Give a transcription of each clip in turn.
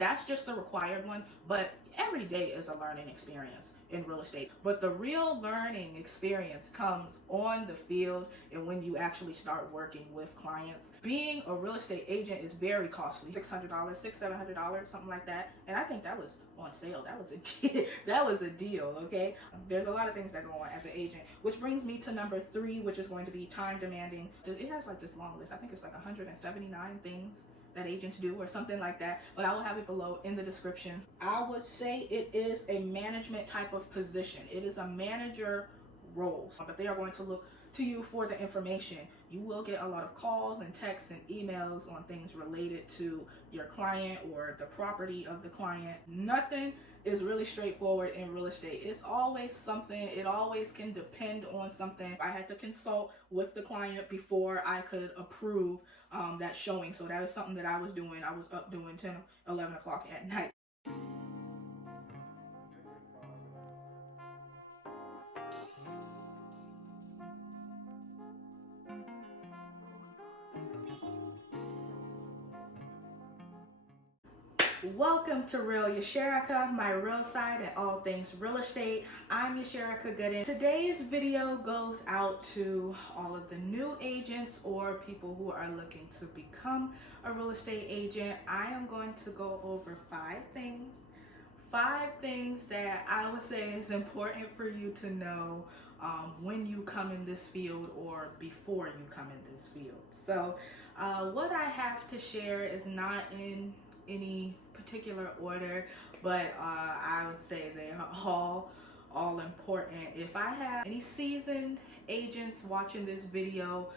that's just the required one, but every day is a learning experience in real estate. But the real learning experience comes on the field and when you actually start working with clients. Being a real estate agent is very costly. $600, $700, something like that. And I think that was on sale. That was that was a deal, okay? There's a lot of things that go on as an agent, which brings me to number 3, which is going to be time demanding. It has like this long list. I think it's like 179 things that agents do or something like that, but I will have it below in the description. I would say it is a management type of position. It is a manager role, but they are going to look to you for the information. You will get a lot of calls and texts and emails on things related to your client or the property of the client. Nothing is really straightforward in real estate. It's always something. It always can depend on something. I had to consult with the client before I could approve that showing. So that is something that I was doing. I was up doing 10, 11 o'clock at night. Welcome to Real Yashirika, my real side and all things real estate. I'm Yashirika Gooden. Today's video goes out to all of the new agents or people who are looking to become a real estate agent. I am going to go over 5 things that I would say is important for you to know when you come in this field or before you come in this field. So what I have to share is not in any particular order, but I would say they are all important. If I have any seasoned agents watching this video,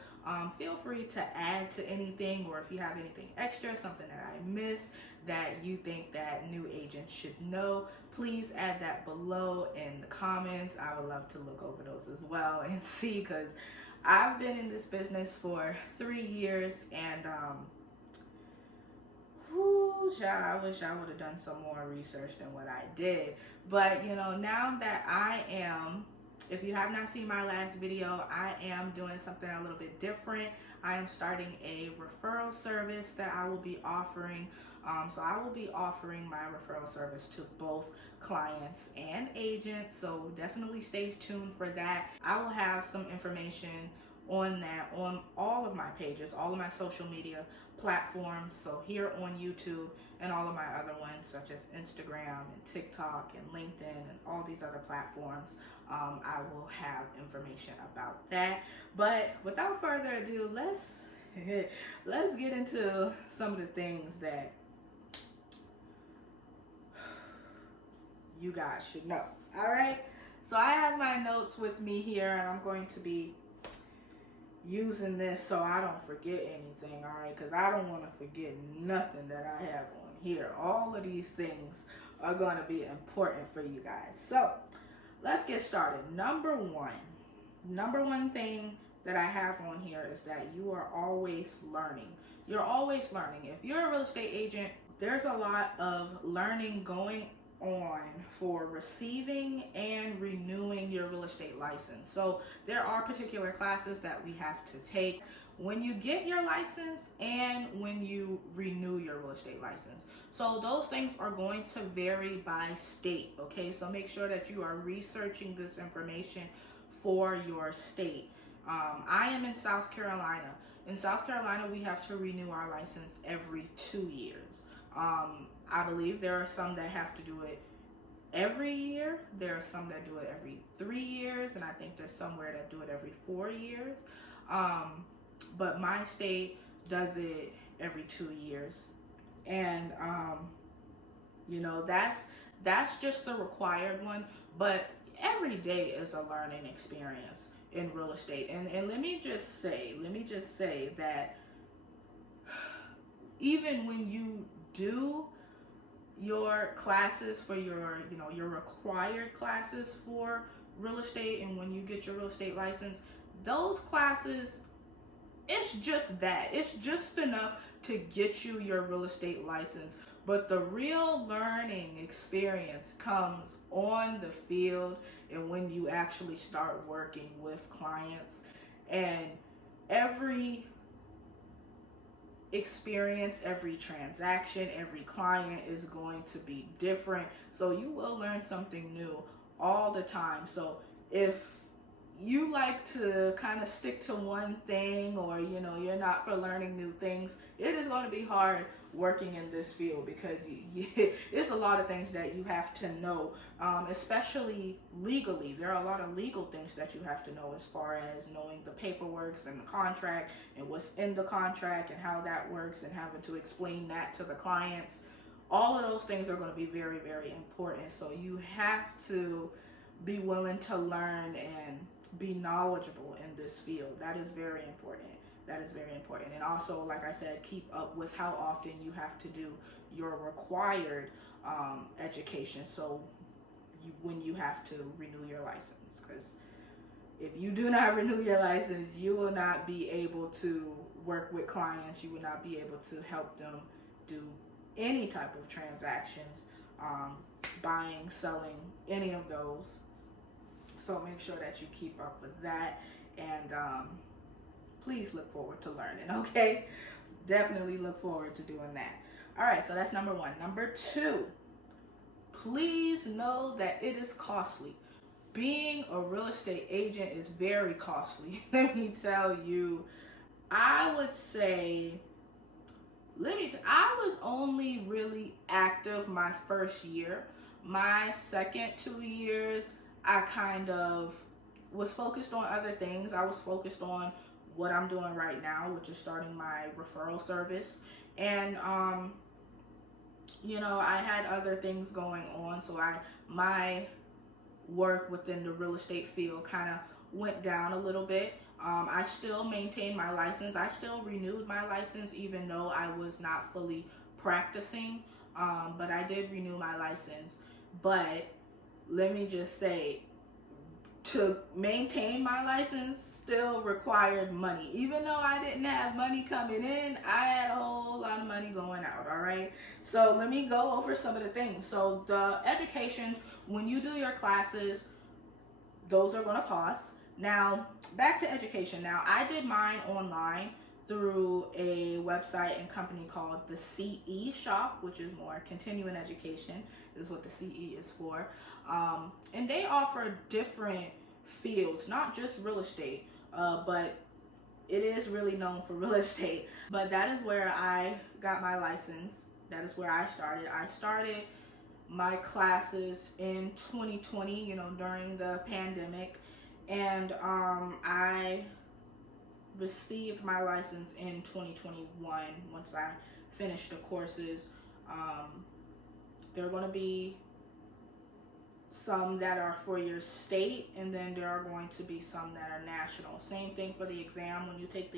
feel free to add to anything, or if you have anything extra, something that I missed that you think that new agents should know, please add that below in the comments. I would love to look over those as well and see, because I've been in this business for 3 years, and I wish I would have done some more research than what I did. But you know, now that I am, if you have not seen my last video, I am doing something a little bit different. I am starting a referral service that I will be offering. So I will be offering my referral service to both clients and agents. So definitely stay tuned for that. I will have some information on that on all of my pages, all of my social media platforms. So here on YouTube and all of my other ones, such as Instagram and TikTok and LinkedIn and all these other platforms, I will have information about that. But without further ado, let's get into some of the things that you guys should know. All right, so I have my notes with me here, and I'm going to be using this so I don't forget anything, all right? Because I don't want to forget nothing that I have on here. All of these things are going to be important for you guys. So let's get started. Number one thing that I have on here is that you are always learning. You're always learning. If you're a real estate agent, there's a lot of learning going on for receiving and renewing your real estate license. So there are particular classes that we have to take when you get your license and when you renew your real estate license. So those things are going to vary by state, okay? So make sure that you are researching this information for your state. I am in South Carolina. In South Carolina, we have to renew our license every 2 years. I believe there are some that have to do it every year. There are some that do it every 3 years, and I think there's somewhere that do it every 4 years. But my state does it every 2 years. And, you know, that's just the required one, but every day is a learning experience in real estate. And let me just say that even when you do your classes for your required classes for real estate, and when you get your real estate license, those classes, it's just that. It's just enough to get you your real estate license. But the real learning experience comes on the field and when you actually start working with clients. And every experience, every transaction, every client is going to be different. So you will learn something new all the time. So if you like to kind of stick to one thing, or you're not for learning new things, it is going to be hard working in this field, because it's a lot of things that you have to know, especially legally. There are a lot of legal things that you have to know, as far as knowing the paperwork and the contract and what's in the contract and how that works, and having to explain that to the clients. All of those things are going to be very, very important. So you have to be willing to learn and be knowledgeable in this field. That is very important. That is very important. And also, like I said, keep up with how often you have to do your required education. So when you have to renew your license, because if you do not renew your license, you will not be able to work with clients. You will not be able to help them do any type of transactions, buying, selling, any of those. So make sure that you keep up with that, and please look forward to learning, okay? Definitely look forward to doing that. All right, so that's number 1. Number 2, please know that it is costly. Being a real estate agent is very costly. Let me tell you, I would say, I was only really active my first year. My second 2 years, I kind of was focused on other things. I was focused on what I'm doing right now, which is starting my referral service. And, I had other things going on. So my work within the real estate field kind of went down a little bit. I still maintained my license. I still renewed my license, even though I was not fully practicing. But I did renew my license. But let me just say, to maintain my license still required money. Even though I didn't have money coming in, I had a whole lot of money going out, all right? So let me go over some of the things. So the education, when you do your classes, those are going to cost. Now, back to education. Now, I did mine online through a website and company called the CE Shop, which is more continuing education, is what the CE is for. And they offer different fields, not just real estate, but it is really known for real estate. But that is where I got my license. That is where I started. I started my classes in 2020, during the pandemic. And I received my license in 2021 once I finished the courses. There are going to be some that are for your state, and then there are going to be some that are national. Same thing for the exam. When you take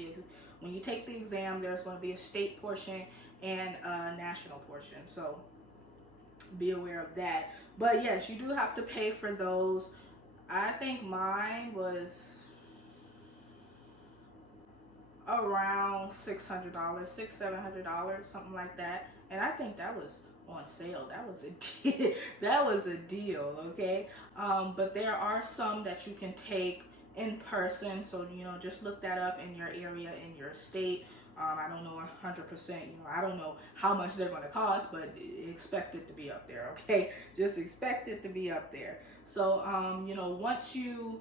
the exam, there's going to be a state portion and a national portion. So be aware of that. But yes, you do have to pay for those. I think mine was around $600, $700, something like that. And I think that was on sale. That was a deal, okay? But there are some that you can take in person. So, just look that up in your area, in your state. I don't know 100%, I don't know how much they're going to cost, but expect it to be up there, okay? Just expect it to be up there. So, once you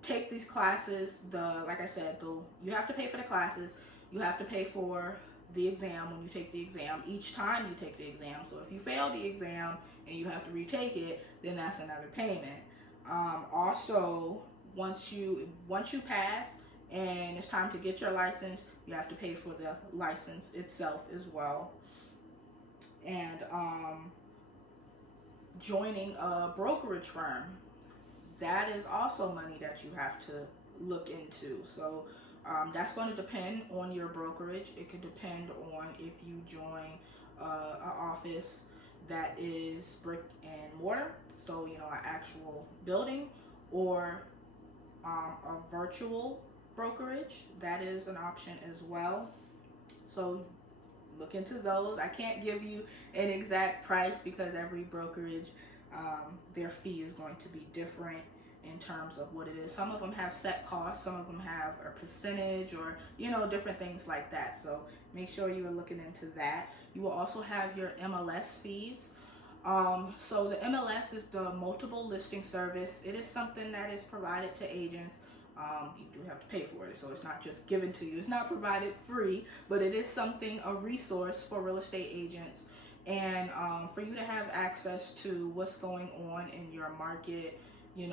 take these classes, like I said, you have to pay for the classes. You have to pay for the exam when you take the exam, each time you take the exam. So if you fail the exam and you have to retake it, then that's another payment. Also, once you pass and it's time to get your license, you have to pay for the license itself as well. And joining a brokerage firm, that is also money that you have to look into. So that's going to depend on your brokerage. It could depend on if you join an office that is brick and mortar, so an actual building, or a virtual brokerage. That is an option as well. So look into those. I can't give you an exact price because every brokerage, their fee is going to be different. in terms of what it is. Some of them have set costs, some of them have a percentage, or different things like that. So make sure you are looking into that. You will also have your MLS fees. So the MLS is the multiple listing service. It is something that is provided to agents. You do have to pay for it, so it's not just given to you. It's not provided free, but it is something, a resource for real estate agents, and for you to have access to what's going on in your market. You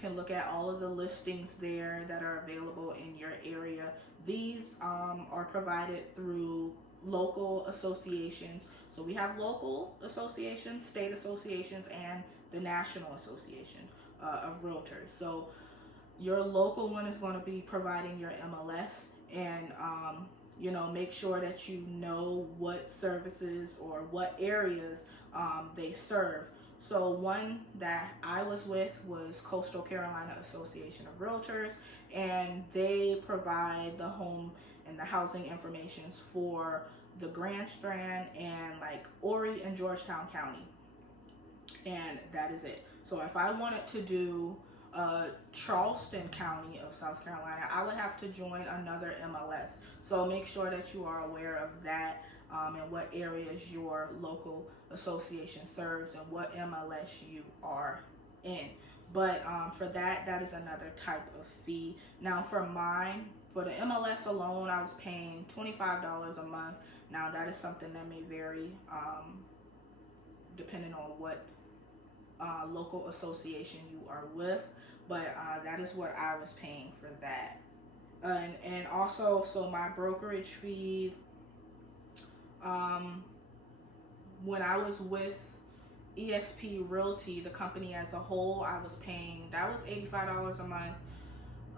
can look at all of the listings there that are available in your area. These are provided through local associations. So we have local associations, state associations, and the National Association of Realtors. So your local one is going to be providing your MLS, and make sure that you know what services or what areas they serve. So one that I was with was Coastal Carolina Association of Realtors, and they provide the home and the housing informations for the Grand Strand and like Horry and Georgetown County, and that is it. So if I wanted to do Charleston County of South Carolina, I would have to join another MLS. So make sure that you are aware of that, and what areas your local association serves and what MLS you are in. But for that is another type of fee. Now for the MLS alone, I was paying $25 a month. Now that is something that may vary depending on what local association you are with, but that is what I was paying for that. And also, so my brokerage fee, when I was with eXp Realty, the company as a whole, I was paying, that was $85 a month,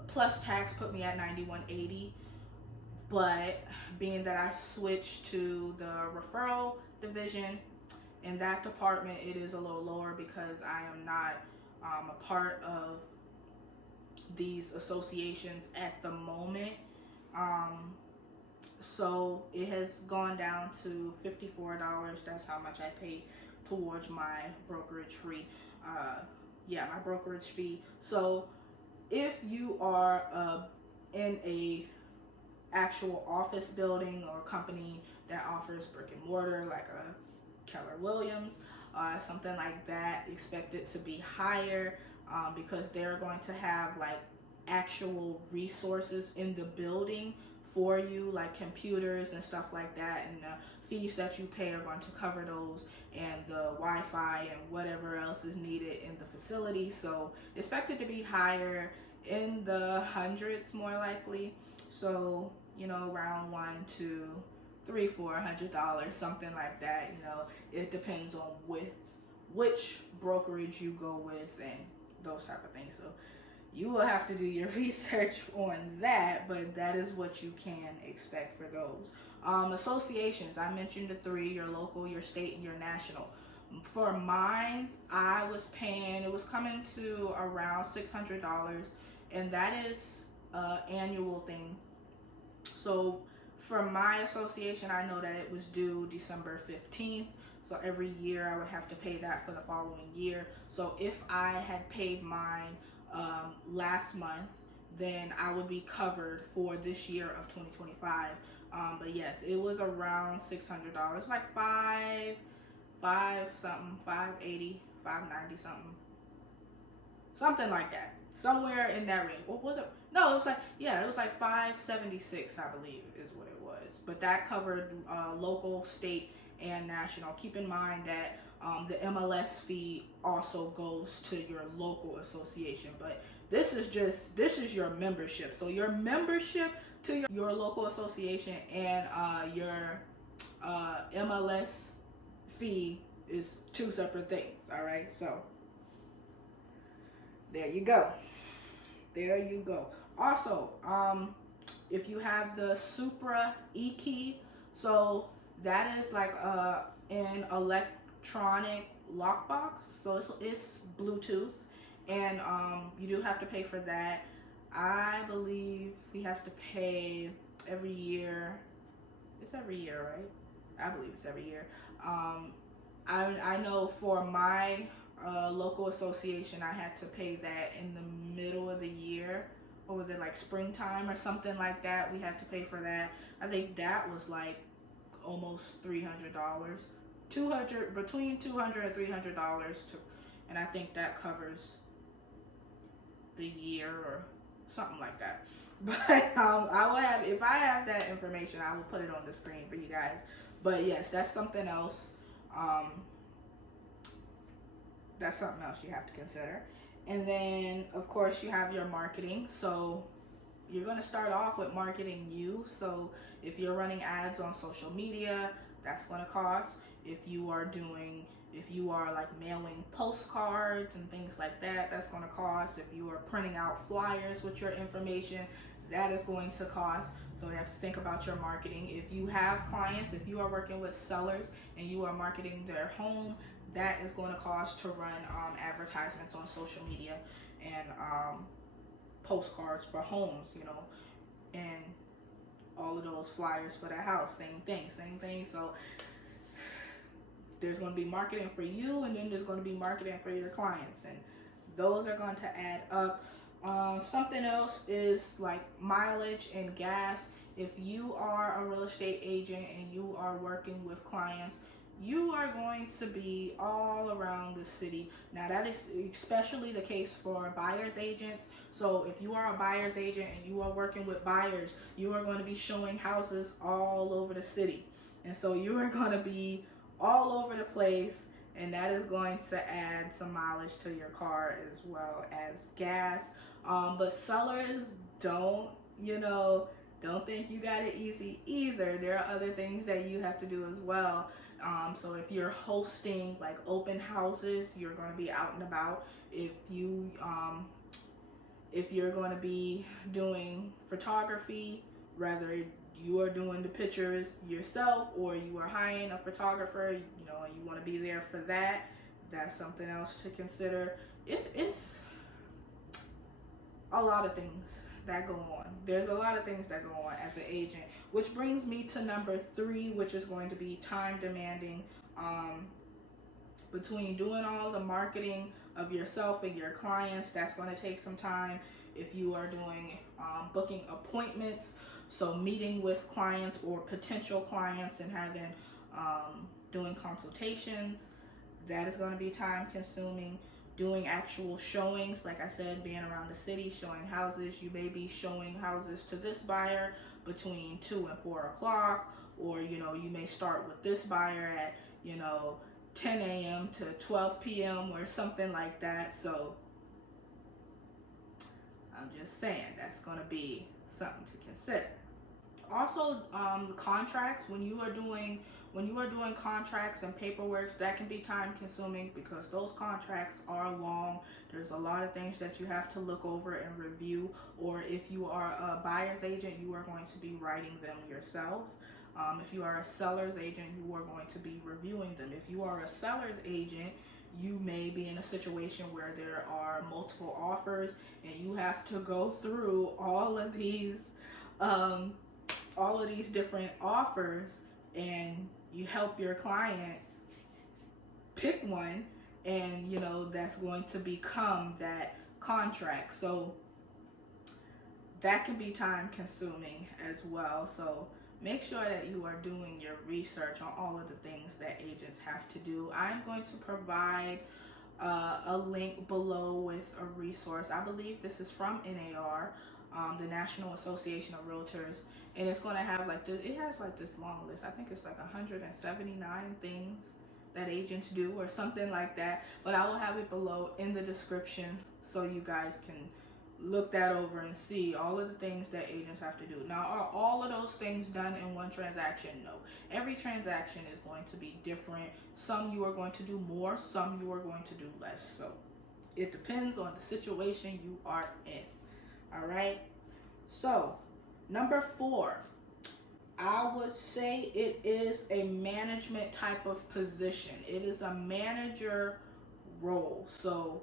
plus tax put me at $91.80. But being that I switched to the referral division, in that department, it is a little lower because I am not a part of these associations at the moment. So it has gone down to $54. That's how much I pay towards my brokerage fee. My brokerage fee. So if you are in a actual office building or company that offers brick and mortar, like a Keller Williams, something like that, expect it to be higher because they're going to have like actual resources in the building for you, like computers and stuff like that, and the fees that you pay are going to cover those, and the Wi-Fi and whatever else is needed in the facility. So expect it to be higher, in the hundreds more likely. So around $100 to $300, $400, something like that. It depends on which brokerage you go with and those type of things. So you will have to do your research on that, but that is what you can expect for those. Associations, I mentioned the three: your local, your state, and your national. For mine, I was paying, it was coming to around $600, and that is an annual thing. So for my association, I know that it was due December 15th. So every year I would have to pay that for the following year. So if I had paid mine last month, then I would be covered for this year of 2025. But yes, it was around $600, like five something, 580, 590 something like that, somewhere in that range. What was it? No, it was like 576, I believe, is what it was. But that covered local, state, and national. Keep in mind that the MLS fee also goes to your local association, but this is your membership. So your membership to your local association and your MLS fee is two separate things. All right, so there you go. Also, if you have the Supra e-key, so that is like an electronic lockbox. So it's Bluetooth, and you do have to pay for that. I believe we have to pay every year. It's every year, right? I believe it's every year. I know for my local association, I had to pay that in the middle of the year. What was it, like springtime or something like that? We had to pay for that. I think that was like almost $300, between $200 and $300 and I think that covers the year or something like that. But I will have, if I have that information, I will put it on the screen for you guys. But yes, that's something else. That's something else you have to consider. And then of course you have your marketing. So you're going to start off with marketing you. So if you're running ads on social media, that's going to cost. If you are like mailing postcards and things like that, that's going to cost. If you are printing out flyers with your information, that is going to cost. So you have to think about your marketing. If you have clients, if you are working with sellers and you are marketing their home, that is going to cost to run advertisements on social media and postcards for homes, and all of those flyers for the house, same thing. So there's going to be marketing for you, and then there's going to be marketing for your clients, and those are going to add up. Something else is like mileage and gas. If you are a real estate agent and you are working with clients, you are going to be all around the city. Now that is especially the case for buyer's agents. So if you are a buyer's agent and you are working with buyers, you are going to be showing houses all over the city. And so you are going to be all over the place, and that is going to add some mileage to your car as well as gas. But sellers, don't think you got it easy either. There are other things that you have to do as well. So if you're hosting like open houses, you're going to be out and about. If you're going to be doing photography, whether you are doing the pictures yourself or you are hiring a photographer, and you want to be there for that, that's something else to consider. It's a lot of things that go on. There's a lot of things that go on as an agent, which brings me to number 3, which is going to be time demanding. Between doing all the marketing of yourself and your clients, that's going to take some time. If you are doing booking appointments, so meeting with clients or potential clients and having doing consultations, that is going to be time consuming. Doing actual showings, like I said, being around the city, showing houses. You may be showing houses to this buyer between 2 and 4 o'clock, or you may start with this buyer at 10 a.m. to 12 p.m. or something like that. So I'm just saying that's going to be something to consider. Also, the contracts, when you are doing contracts and paperwork, that can be time consuming because those contracts are long. There's a lot of things that you have to look over and review, or if you are a buyer's agent, you are going to be writing them yourselves. If you are a seller's agent, you are going to be reviewing them. If you are a seller's agent, you may be in a situation where there are multiple offers and you have to go through all of these different offers, and you help your client pick one, and that's going to become that contract. So that can be time consuming as well. So make sure that you are doing your research on all of the things that agents have to do. I'm going to provide a link below with a resource. I believe this is from NAR, the National Association of Realtors, and it's going to have like this. It has like this long list. I think it's like 179 things that agents do or something like that. But I will have it below in the description so you guys can look that over and see all of the things that agents have to do. Now, are all of those things done in one transaction? No. Every transaction is going to be different. Some you are going to do more, some you are going to do less. So it depends on the situation you are in. All right. So number 4, I would say it is a management type of position. It is a manager role. So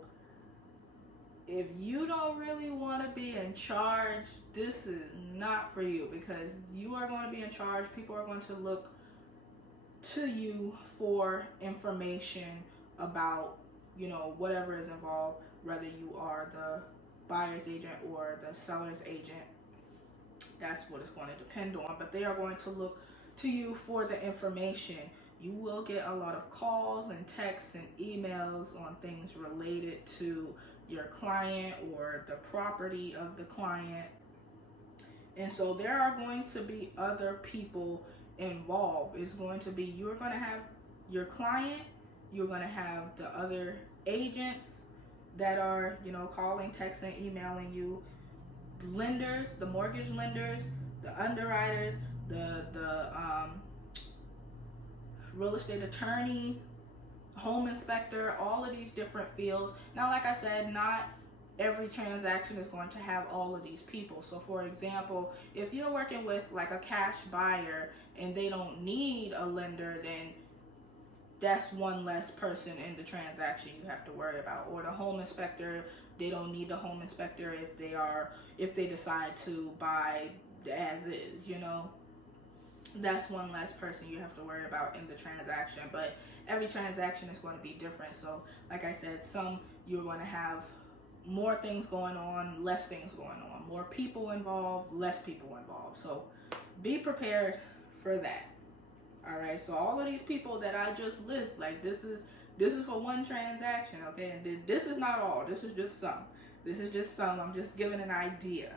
if you don't really want to be in charge, this is not for you, because you are going to be in charge. People are going to look to you for information about you know, whatever is involved, whether you are the buyer's agent or the seller's agent. That's what it's going to depend on. But they are going to look to you for the information. You will get a lot of calls and texts and emails on things related to your client or the property of the client. And so there are going to be other people involved. It's going to be, you're going to have your client, you're going to have the other agents that are, you know, calling, texting, emailing you, lenders, the mortgage lenders, the underwriters, the real estate attorney, home inspector, all of these different fields. Now, like I said, not every transaction is going to have all of these people. So for example, if you're working with like a cash buyer and they don't need a lender, then that's one less person in the transaction you have to worry about. Or the home inspector, they don't need the home inspector if they decide to buy as is, you know. That's one less person you have to worry about in the transaction. But every transaction is going to be different. So like I said, some you're going to have more things going on, less things going on, more people involved, less people involved. So be prepared for that. All right, so all of these people that I just list, like this is for one transaction, okay? And this is not all. This is just some. This is just some. I'm just giving an idea.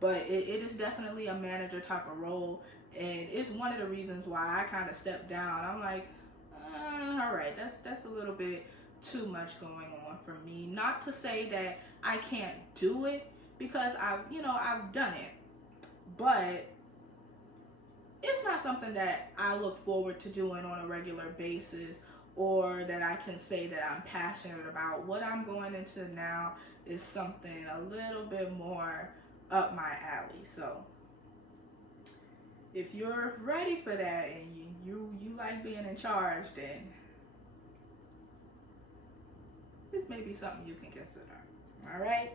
But it is definitely a manager type of role, and it's one of the reasons why I kind of stepped down. I'm like, all right, that's a little bit too much going on for me. Not to say that I can't do it, because I've done it, but it's not something that I look forward to doing on a regular basis, or that I can say that I'm passionate about. What I'm going into now is something a little bit more up my alley. So if you're ready for that and you like being in charge, then this may be something you can consider. All right.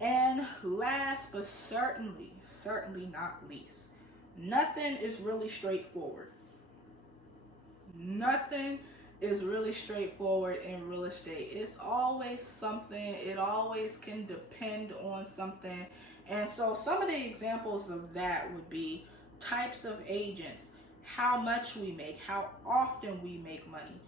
And last but certainly not least, nothing is really straightforward. Nothing is really straightforward in real estate. It's always something. It always can depend on something. And so some of the examples of that would be types of agents, how much we make, how often we make money,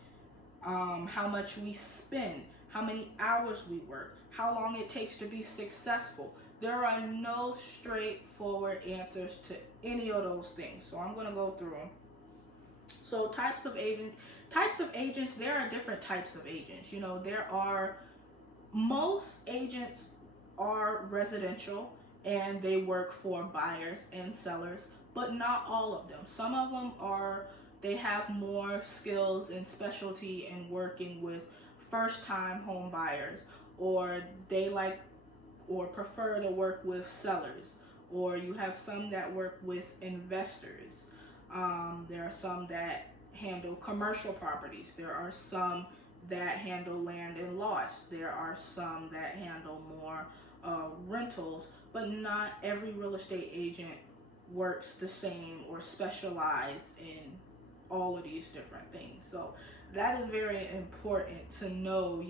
how much we spend, how many hours we work, how long it takes to be successful. There are no straightforward answers to any of those things. So I'm going to go through them. So types of agents, there are different types of agents. You know, most agents are residential and they work for buyers and sellers, but not all of them. Some of them they have more skills and specialty in working with first-time home buyers, or they like or prefer to work with sellers, or you have some that work with investors. There are some that handle commercial properties. There are some that handle land and lots. There are some that handle more rentals, but not every real estate agent works the same or specialize in all of these different things. So that is very important to know,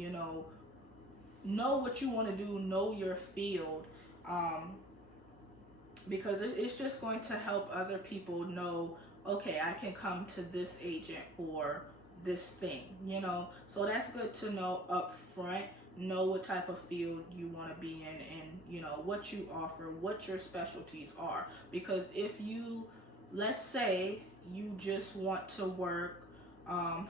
know what you want to do, know your field, because it's just going to help other people know, okay, I can come to this agent for this thing, So that's good to know up front. Know what type of field you want to be in, and what you offer, what your specialties are. Because if you, let's say you just want to work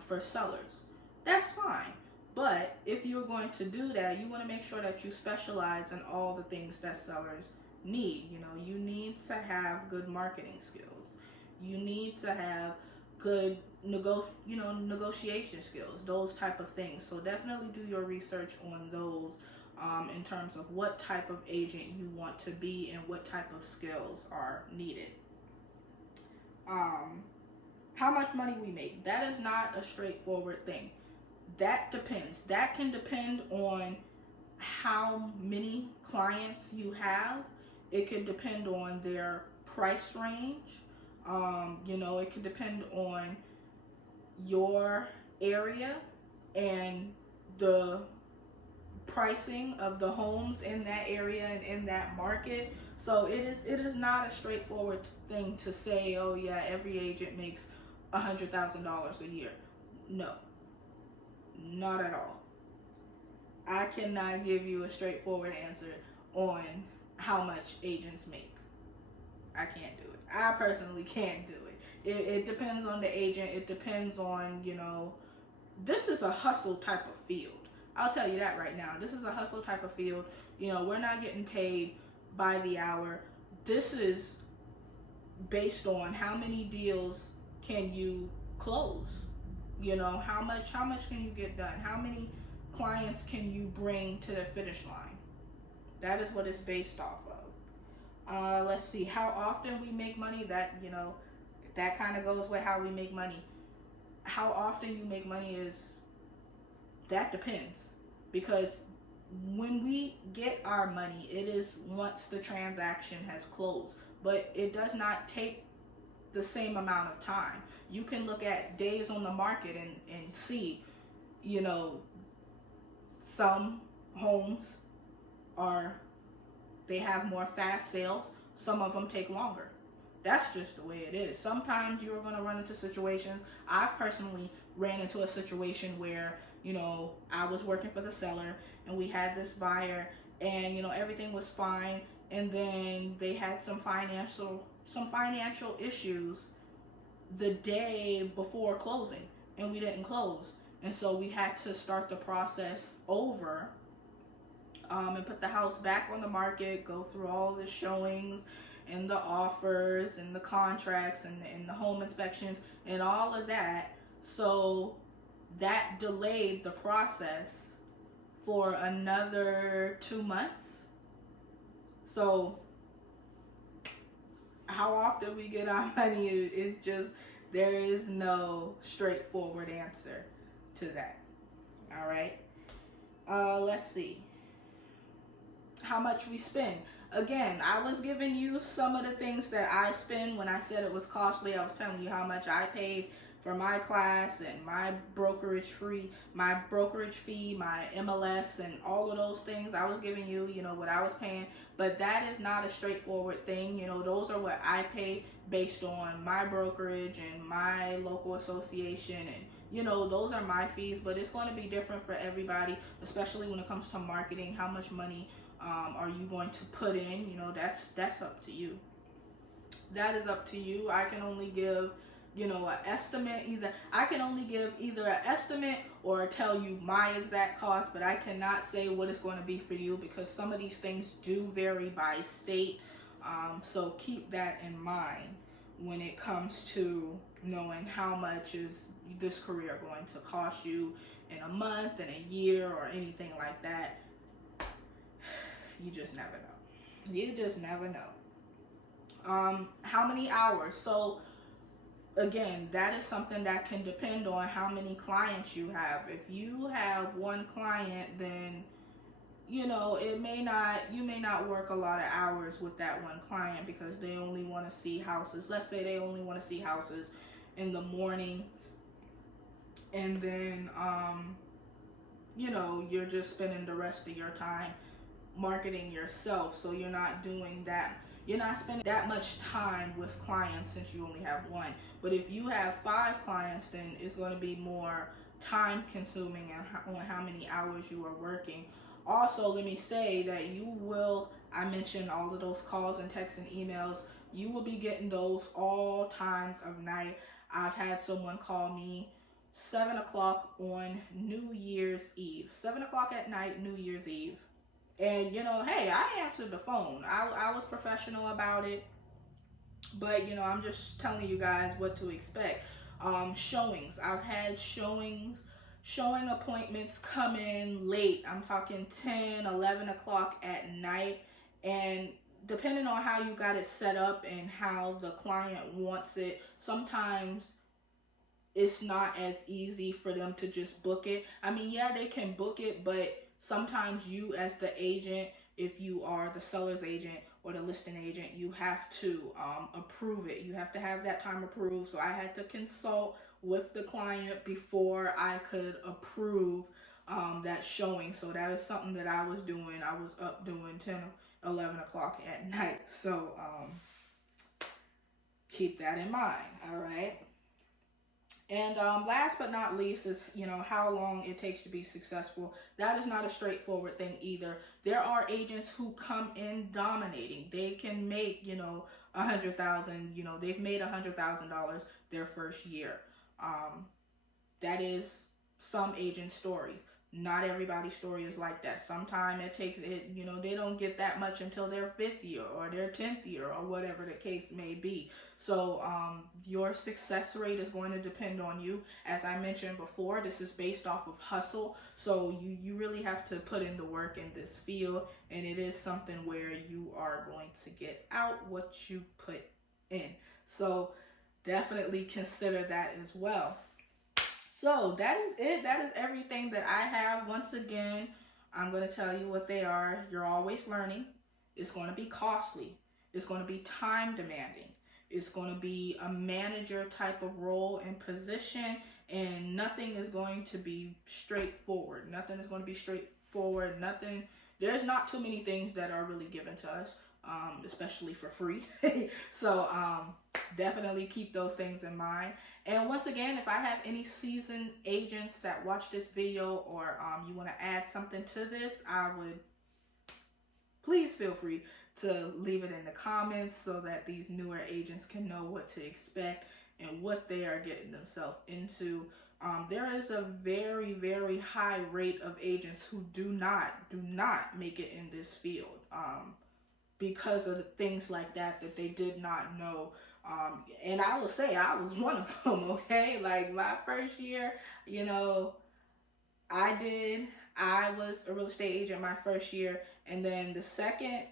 for sellers, that's fine. But if you're going to do that, you want to make sure that you specialize in all the things that sellers need. You need to have good marketing skills. You need to have good negotiation skills, those type of things. So definitely do your research on those in terms of what type of agent you want to be and what type of skills are needed. How much money we make, that is not a straightforward thing. That depends. That can depend on how many clients you have. It could depend on their price range. It could depend on your area and the pricing of the homes in that area and in that market. So it is not a straightforward thing to say, oh yeah, every agent makes $100,000 a year. No, not at all. I cannot give you a straightforward answer on how much agents make. I can't do it. I personally can't do it. It depends on the agent. It depends on, this is a hustle type of field. I'll tell you that right now. This is a hustle type of field. We're not getting paid by the hour. This is based on how many deals can you close. How much can you get done? How many clients can you bring to the finish line? That is what it's based off of. Let's see, how often we make money. That kind of goes with how we make money. How often you make money that depends, because when we get our money, it is once the transaction has closed, but it does not take the same amount of time. You can look at days on the market and see, some homes they have more fast sales. Some of them take longer. That's just the way it is. Sometimes you're going to run into situations. I've personally ran into a situation where, I was working for the seller and we had this buyer, and, everything was fine. And then they had some financial issues the day before closing, and we didn't close. And so we had to start the process over, and put the house back on the market, go through all the showings and the offers and the contracts and the home inspections and all of that. So that delayed the process for another 2 months. So how often we get our money, it's just, there is no straightforward answer to that. All right. Let's see. How much we spend. Again, I was giving you some of the things that I spend. When I said it was costly, I was telling you how much I paid for my class and my brokerage fee, my MLS, and all of those things. I was giving you, what I was paying. But that is not a straightforward thing. Those are what I pay based on my brokerage and my local association, and those are my fees. But it's going to be different for everybody, especially when it comes to marketing. How much money are you going to put in? That's up to you. That is up to you. I can only give an estimate. I can only give either an estimate or tell you my exact cost, but I cannot say what it's going to be for you, because some of these things do vary by state. So keep that in mind when it comes to knowing how much is this career going to cost you in a month, in a year, or anything like that. You just never know. How many hours? So again, that is something that can depend on how many clients you have. If you have one client, then you may not work a lot of hours with that one client, because they only want to see houses. Let's say they only want to see houses in the morning, and then you're just spending the rest of your time marketing yourself. So you're not spending that much time with clients since you only have one. But if you have 5 clients, then it's going to be more time consuming on how many hours you are working. Also, let me say that I mentioned all of those calls and texts and emails, you will be getting those all times of night. I've had someone call me 7 o'clock on New Year's Eve. 7 o'clock at night, New Year's Eve. And, hey, I answered the phone. I was professional about it. But, I'm just telling you guys what to expect. Showings. I've had showing appointments come in late. I'm talking 10, 11 o'clock at night. And depending on how you got it set up and how the client wants it, sometimes it's not as easy for them to just book it. I mean, yeah, they can book it, but sometimes you as the agent, if you are the seller's agent or the listing agent, you have to approve it. You have to have that time approved. So I had to consult with the client before I could approve that showing. So that is something that I was doing. I was up doing 10, 11 o'clock at night. So keep that in mind. All right. And last but not least is, how long it takes to be successful. That is not a straightforward thing either. There are agents who come in dominating. They can make, $100,000. They've made $100,000 their first year. That is some agent story. Not everybody's story is like that. Sometimes it takes it, they don't get that much until their 5th year or their 10th year or whatever the case may be. So your success rate is going to depend on you. As I mentioned before, this is based off of hustle. So you really have to put in the work in this field, and it is something where you are going to get out what you put in. So definitely consider that as well. So that is it. That is everything that I have. Once again, I'm going to tell you what they are. You're always learning. It's going to be costly. It's going to be time demanding. It's going to be a manager type of role and position, and nothing is going to be straightforward. Nothing is going to be straightforward. Nothing. There's not too many things that are really given to us, especially for free. So definitely keep those things in mind. And once again, if I have any seasoned agents that watch this video, or you want to add something to this, I would please feel free to leave it in the comments so that these newer agents can know what to expect and what they are getting themselves into. There is a very, very high rate of agents who do not make it in this field because of the things like that they did not know. And I will say I was one of them, okay? Like my first year, I was a real estate agent my first year, and then the second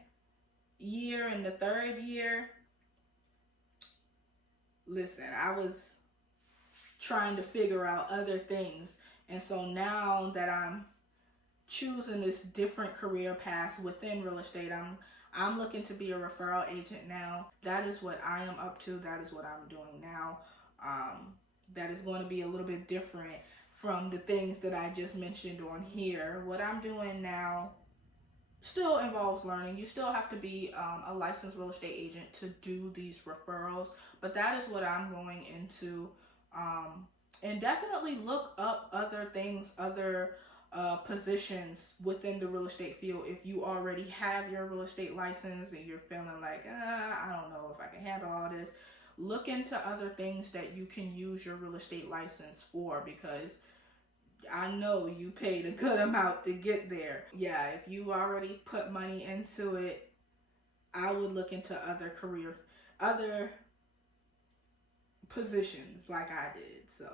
year and the third year, listen, I was trying to figure out other things. And so now that I'm choosing this different career path within real estate, I'm looking to be a referral agent now. That is what I am up to. That is what I'm doing now. That is going to be a little bit different from the things that I just mentioned on here. What I'm doing now still involves learning. You still have to be a licensed real estate agent to do these referrals, but that is what I'm going into. And definitely look up other things, other positions within the real estate field. If you already have your real estate license and you're feeling like, I don't know if I can handle all this, look into other things that you can use your real estate license for, because I know you paid a good amount to get there. Yeah, if you already put money into it, I would look into other positions like I did. So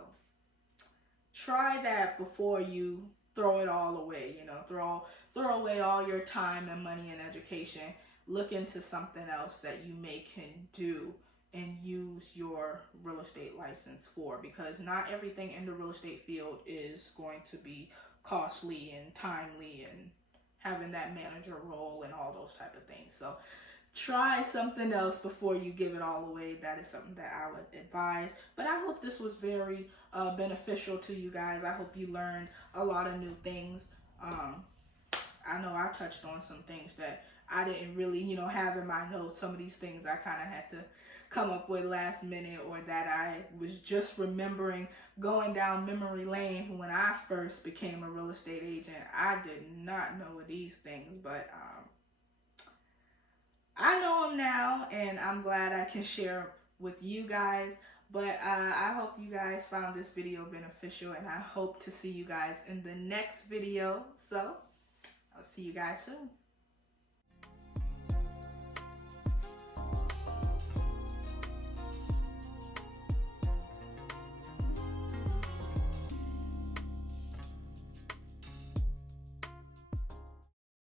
try that before you throw it all away, throw away all your time and money and education. Look into something else that you can do and use your real estate license for, because not everything in the real estate field is going to be costly and timely and having that manager role and all those type of things. So try something else before you give it all away. That is something that I would advise. But I hope this was very beneficial to you guys. I hope you learned a lot of new things. I know I touched on some things that I didn't really, have in my notes. Some of these things I kind of had to come up with last minute, or that I was just remembering going down memory lane when I first became a real estate agent. I did not know these things, but I know them now, and I'm glad I can share with you guys. But I hope you guys found this video beneficial, and I hope to see you guys in the next video. So I'll see you guys soon.